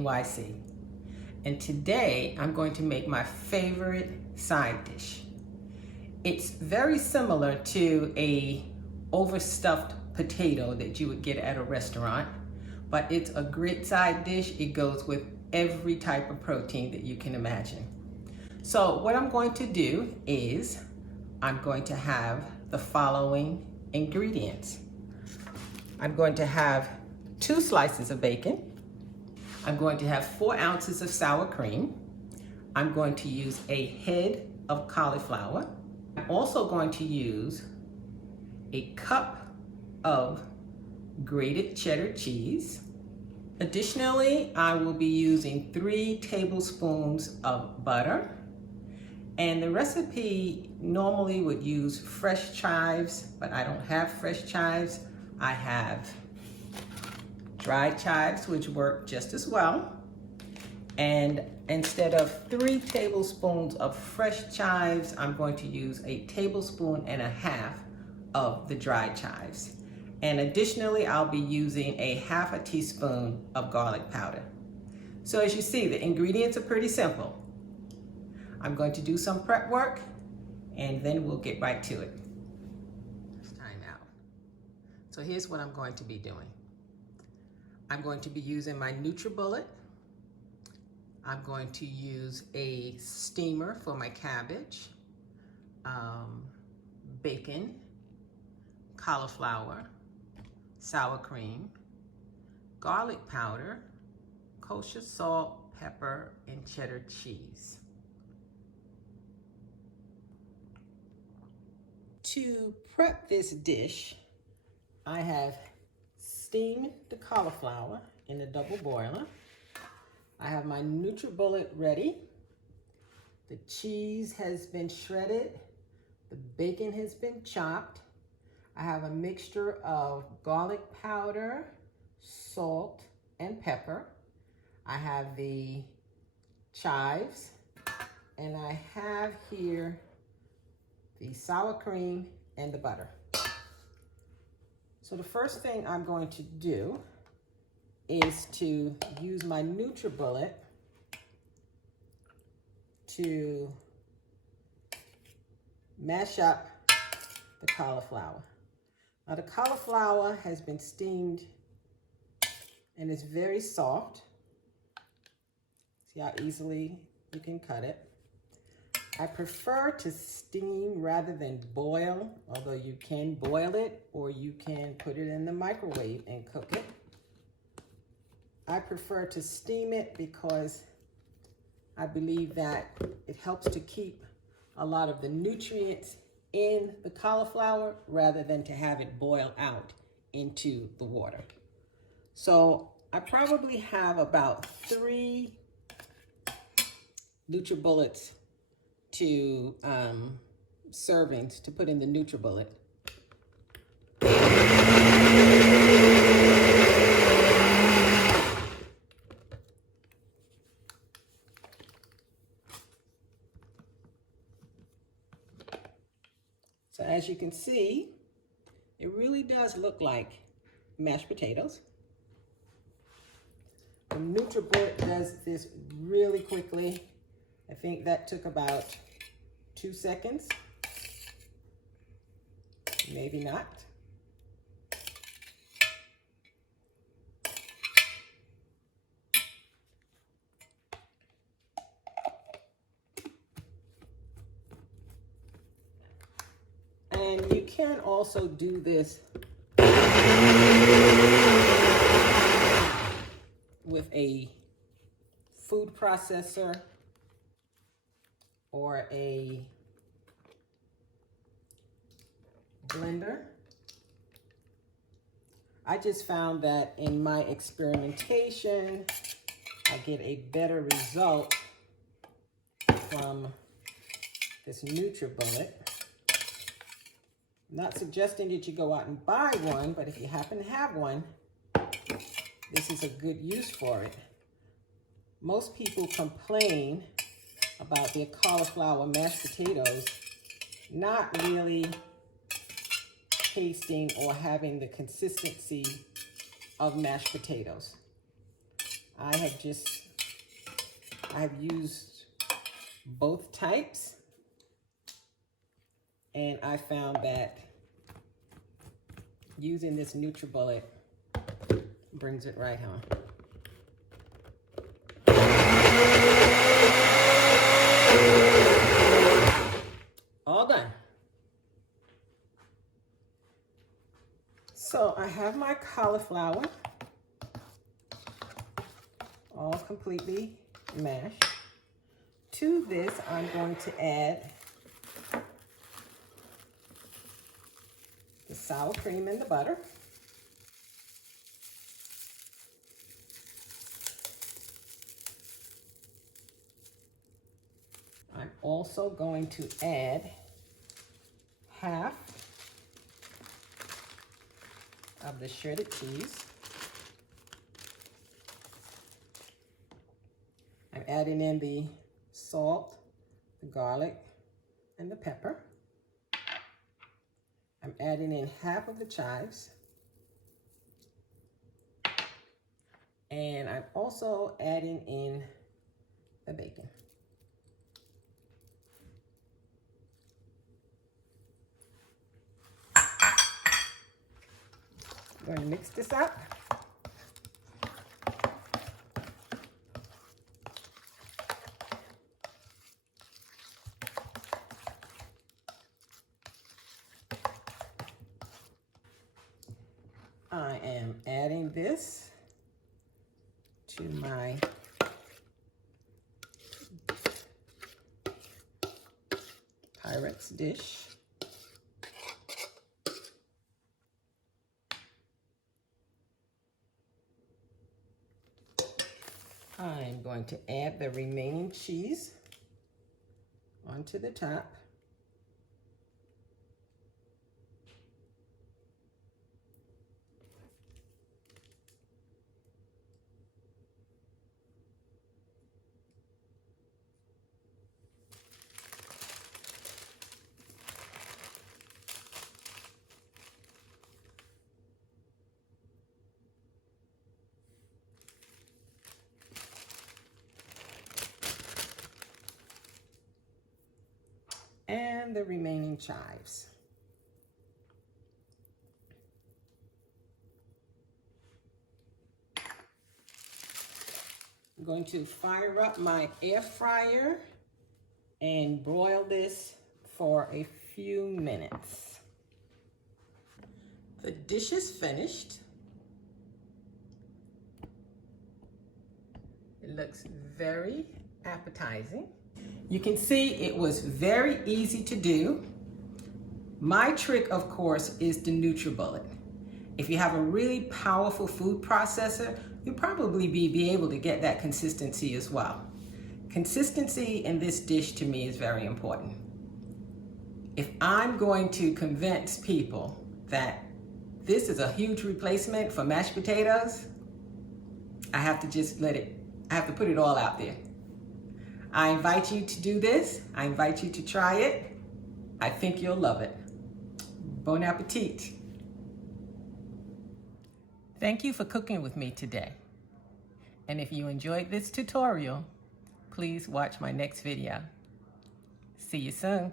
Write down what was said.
NYC. And today I'm going to make my favorite side dish. It's very similar to a overstuffed potato that you would get at a restaurant, but it's a great side dish. It goes with every type of protein that you can imagine. So what I'm going to do is I'm going to have the following ingredients. I'm going to have 2 slices of bacon. I'm going to have 4 ounces of sour cream. I'm going to use a head of cauliflower. I'm also going to use a cup of grated cheddar cheese. Additionally, I will be using 3 tablespoons of butter. And the recipe normally would use fresh chives, but I don't have fresh chives. I have dried chives, which work just as well. And instead of 3 tablespoons of fresh chives, I'm going to use a 1.5 tablespoons of the dried chives. And additionally, I'll be using a 1/2 teaspoon of garlic powder. So as you see, the ingredients are pretty simple. I'm going to do some prep work and then we'll get right to it. Time out. So here's what I'm going to be doing. I'm going to be using my NutriBullet. I'm going to use a steamer for my cabbage, bacon, cauliflower, sour cream, garlic powder, kosher salt, pepper, and cheddar cheese. To prep this dish, I have steamed the cauliflower in a double boiler. I have my NutriBullet ready. The cheese has been shredded. The bacon has been chopped. I have a mixture of garlic powder, salt, and pepper. I have the chives, and I have here the sour cream and the butter. So the first thing I'm going to do is to use my NutriBullet to mash up the cauliflower. Now the cauliflower has been steamed and it's very soft. See how easily you can cut it. I prefer to steam rather than boil, although you can boil it or you can put it in the microwave and cook it. I prefer to steam it because I believe that it helps to keep a lot of the nutrients in the cauliflower rather than to have it boil out into the water. So I probably have about 3 NutriBullets to servings to put in the NutriBullet. So as you can see, it really does look like mashed potatoes. The NutriBullet does this really quickly. I think that took about 2 seconds, maybe not. And you can also do this with a food processor or a blender. I just found that in my experimentation, I get a better result from this NutriBullet. I'm not suggesting that you go out and buy one, but if you happen to have one, this is a good use for it. Most people complain about their cauliflower mashed potatoes not really tasting or having the consistency of mashed potatoes. I have used both types, and I found that using this NutriBullet brings it right home. All done. So I have my cauliflower all completely mashed. To this, I'm going to add the sour cream and the butter. I'm also going to add half of the shredded cheese. I'm adding in the salt, the garlic, and the pepper. I'm adding in half of the chives. And I'm also adding in the bacon. I'm going to mix this up. I am adding this to my Pirates dish. I'm going to add the remaining cheese onto the top. And the remaining chives. I'm going to fire up my air fryer and broil this for a few minutes. The dish is finished. It looks very appetizing. You can see it was very easy to do. My trick, of course, is the NutriBullet. If you have a really powerful food processor, you'll probably be able to get that consistency as well. Consistency in this dish to me is very important. If I'm going to convince people that this is a huge replacement for mashed potatoes, I have to just I have to put it all out there. I invite you to do this. I invite you to try it. I think you'll love it. Bon appetit. Thank you for cooking with me today. And if you enjoyed this tutorial, please watch my next video. See you soon.